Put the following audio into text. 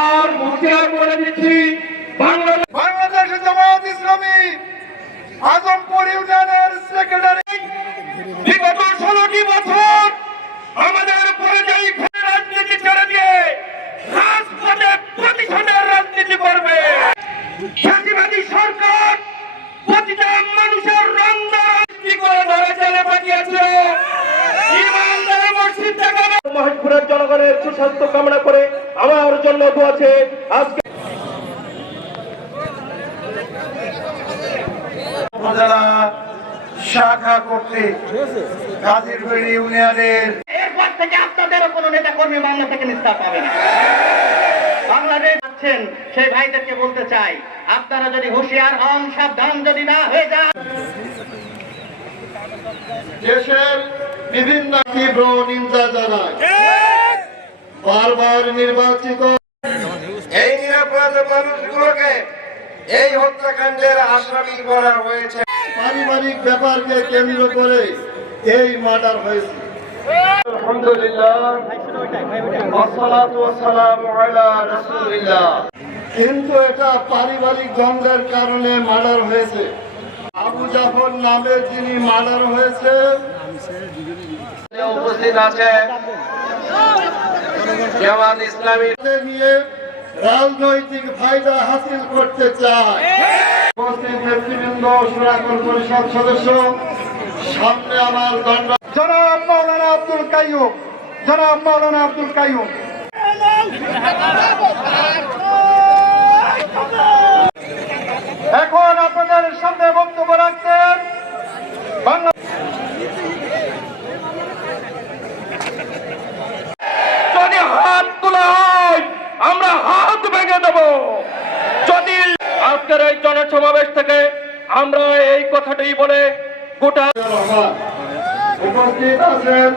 আর মুখিয়া করে দিচ্ছি বাংলাদেশ জামায়াত ইসলামী আজমপুর ইউনিয়নের সেক্রেটারি মহেশপুরের জনগণের সুস্বাস্থ্য কামনা করে আমার জন্য দোয়াছে আজকে উপজেলা শাখা কর্তৃক ইউনিয়নের এরপর থেকে আপনাদেরও কোনো নেতা কর্মী বাংলা থেকে নিস্তার পাবে না। বাংলাদেশ আছেন সেই ভাইদেরকে বলতে চাই আপনারা যদি হুঁশিয়ার হন সাবধান যদি না হয়ে যান। দেশের বিভিন্ন তীব্র নিন্দা জানায়। বারবার নির্বাচিত এই নিরাপরাধ মানুষগুলোকে এই হত্যাকাণ্ডের আসামি করা হয়েছে। পারিবারিক ব্যাপারকে কেন্দ্র করে এই মার্ডার হয়েছে। কিন্তু এটা পারিবারিক দ্বন্দ্বের কারণে মার্ডার হয়েছে। আবু জাফর নামে যিনি মার্ডার হয়েছে উপস্থিত আছে জামাত ইসলামী নিয়ে রাজনৈতিক ফায়দা হাসিল করতে চায়। উপস্থিত নেতৃবৃন্দ সুরাকর পরিষদ সদস্য সামনে আমার দণ্ড জনাব মাওলানা আব্দুল কাইয়ুম জনাব মাওলানা আব্দুল কাইয়ুম এখন আপনাদের সামনে বক্তব্য রাখছেন বাংলা যদি হাত তোলা হয়, আমরা হাত ভেঙে দেব। যদি আজকের এই জনসমাবেশ থেকে আমরা এই কথাটাই বলে গোটা উপস্থিত আছেন।